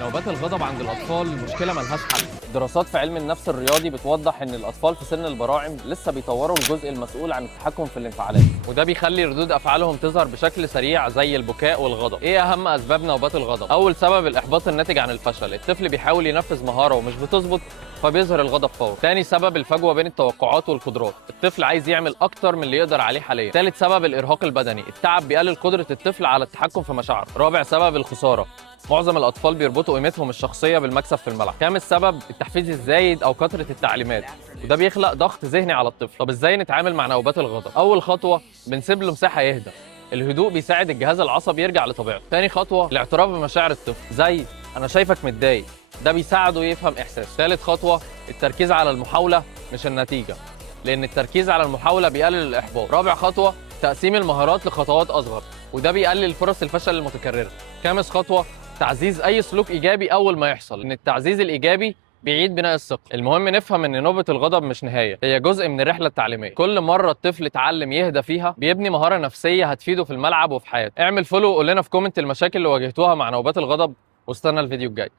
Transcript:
نوبات الغضب عند الأطفال مشكلة ملهاش حل. دراسات في علم النفس الرياضي بتوضح ان الاطفال في سن البراعم لسه بيطوروا الجزء المسؤول عن التحكم في الانفعالات. وده بيخلي ردود أفعالهم تظهر بشكل سريع زي البكاء والغضب. إيه أهم أسباب نوبات الغضب؟ أول سبب الإحباط الناتج عن الفشل، الطفل بيحاول ينفذ مهارة ومش بتظبط فبيظهر الغضب فورا. تاني سبب الفجوة بين التوقعات والقدرات، الطفل عايز يعمل أكتر من اللي يقدر عليه حاليا. تالت سبب الإرهاق البدني، التعب بيقلل قدرة الطفل على التحكم في مشاعره. رابع سبب الخسارة، معظم الأطفال بيربطوا قيمتهم الشخصية بالمكسب في الملعب. خامس سبب التحفيز الزايد أو كثرة التعليمات، وده بيخلق ضغط ذهني على الطفل. طب إزاي نتعامل مع نوبات الغضب؟ أول خطوة بنسيب له مساحة يهدى. الهدوء بيساعد الجهاز العصبي يرجع لطبيعته. تاني خطوة الاعتراف بمشاعر الطفل، زي أنا شايفك متضايق، ده بيساعده يفهم إحساسه. ثالث خطوة التركيز على المحاولة مش النتيجة، لأن التركيز على المحاولة بيقلل الإحباط. رابع خطوة تقسيم المهارات لخطوات أصغر، وده بيقلل فرص الفشل المتكررة. خامس خطوة تعزيز أي سلوك إيجابي أول ما يحصل، إن التعزيز الإيجابي بيعيد بناء الثقة. المهم نفهم إن نوبة الغضب مش نهاية، هي جزء من الرحلة التعليمية. كل مرة الطفل اتعلم يهدى فيها بيبني مهارة نفسية هتفيده في الملعب وفي حياته. اعمل فولو وقول لنا في كومنت المشاكل اللي واجهتوها مع نوبات الغضب، واستنى الفيديو الجاي.